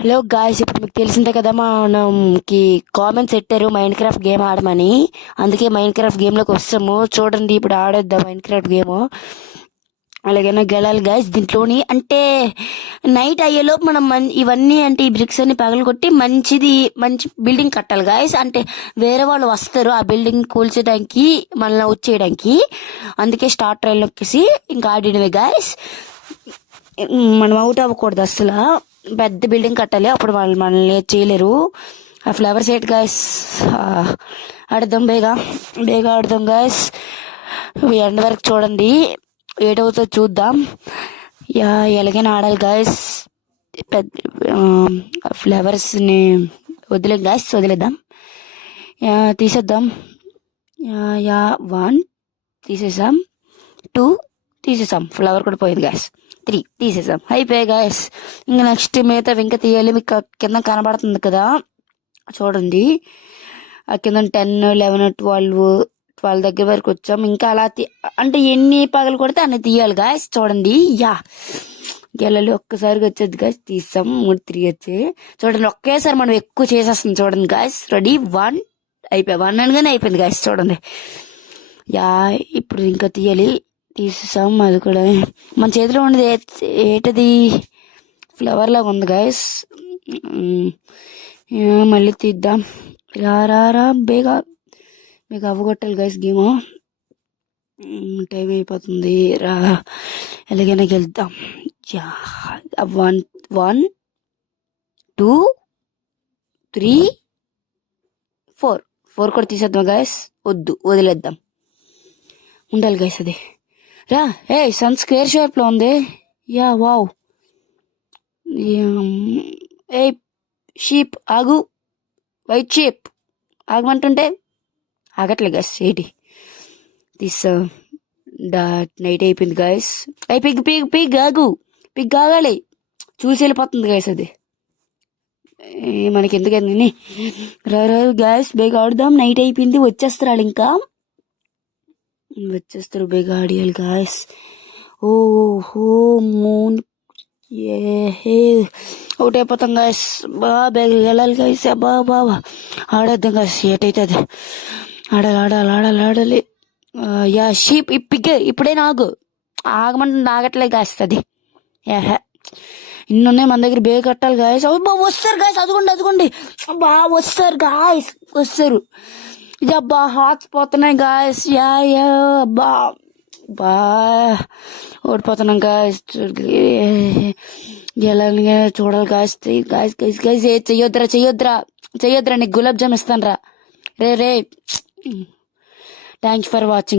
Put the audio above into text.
Hello guys, ఇప్పుడు మీకు తెలిసిందే కదా, మనకి కామెంట్స్ పెట్టారు మైండ్ క్రాఫ్ట్ గేమ్ ఆడమని. అందుకే మైండ్ క్రాఫ్ట్ గేమ్లోకి వస్తాము. చూడండి, ఇప్పుడు ఆడేద్దాం మైండ్ క్రాఫ్ట్ గేమ్. అలాగైనా గెలాలి గాయస్ దీంట్లోని. అంటే నైట్ అయ్యేలోపు మనం ఇవన్నీ అంటే ఈ బ్రిక్స్ అన్ని పగలగొట్టి మంచి బిల్డింగ్ కట్టాలి గాయస్. అంటే వేరే వాళ్ళు వస్తారు ఆ బిల్డింగ్ కూల్చడానికి, మనల్ని వచ్చేయడానికి. అందుకే స్టార్ట్ ట్రైల్ నొక్కేసి ఇంకా ఆడినవే గాయస్. మనం అవుట్ అవ్వకూడదు అసలు. పెద్ద బిల్డింగ్ కట్టాలి, అప్పుడు వాళ్ళు మనల్ని చేయలేరు. ఆ ఫ్లవర్స్ ఎయిట్ గాయస్. ఆడదాం, బేగా ఆడదాం గాయస్. ఎండ్ వరకు చూడండి, ఏటవుతుందో చూద్దాం. ఎలాగైనా ఆడాలి గాయస్. పెద్ద ఫ్లవర్స్ని వదిలేద్దాం. తీసేద్దాం. 1 తీసేసాం, 2 తీసేసాం, ఫ్లవర్ కూడా పోయింది గాయస్. 3 తీసేసాం, అయిపోయాయి గాయస్. ఇంకా నెక్స్ట్ మిగతా ఇంకా తీయాలి. మీకు కింద కనబడుతుంది కదా, చూడండి. ఆ కింద 10, 11, 12 దగ్గర వరకు వచ్చాం. ఇంకా అలా అంటే ఎన్ని పగలు కొడితే అన్ని తీయాలి గాయస్. చూడండి, గెలలు ఒక్కసారిగా వచ్చేది గాయస్. తీసాం, 3 3 వచ్చాయి. చూడండి, ఒకేసారి మనం ఎక్కువ చేసేస్తాం. చూడండి గాయస్, రెడీ 1 అయిపోయి 1 అనగానే అయిపోయింది గాయస్. చూడండి, ఇప్పుడు ఇంకా తీసేసాం. అది కూడా మన చేతిలో ఉండేది ఏటది ఫ్లవర్ లాగా ఉంది గాయస్. మళ్ళీ తీద్దాం. రా బేగా అవ్వగొట్టాలి గాయస్ గేమ్. టైం అయిపోతుంది. ఎలాగైనా గెలుద్దాం. 1 2 3 4 కూడా తీసేద్దాం గాయస్. వదిలేద్దాం, ఉండాలి గాయస్. అది సన్ స్క్వేర్ షేప్ లో ఉంది. వావ్. షీప్ ఆగు, వైట్ షీప్ ఆగమంటుంటే ఆగట్లే గాయస్. నైట్ అయిపోయింది గాయస్. పిగ్ ఆగు, పిగ్ ఆగాలి. చూసి వెళ్ళిపోతుంది గాయస్ అది. మనకి ఎందుకని రా గాయస్, బేగా ఆడుదాం. నైట్ అయిపోయింది, వచ్చేస్తారు వాళ్ళు. ఇంకా వచ్చేస్తారు, బేగా ఆడియాలి గాయస్. ఓహో మూన్, అవుట్ అయిపోతాం గాయస్. బేగా వెళ్ళాలి గాయస్. బాబా ఆడేద్దాం గాయస్. ఏటైతే అది ఆడాలి. షీప్ పిగ్ ఇప్పుడే ఆగమంటే ఆగట్లే గాయస్. అది ఇన్నున్నాయి మన దగ్గర. బేగా కట్టాలి గాయస్. వస్తారు గాయస్, అదుకోండి. వస్తారు గాయస్, వస్తారు. హార్ట్స్ పోతున్నాయి గాయస్. ఓడిపోతున్నాం గాయస్. ఎలా చూడాలి గాయస్. గాయస్ చెయ్యొద్దురా, నీకు గులాబ్ జామ్ ఇస్తాను రా. రే థ్యాంక్స్ ఫర్ వాచింగ్.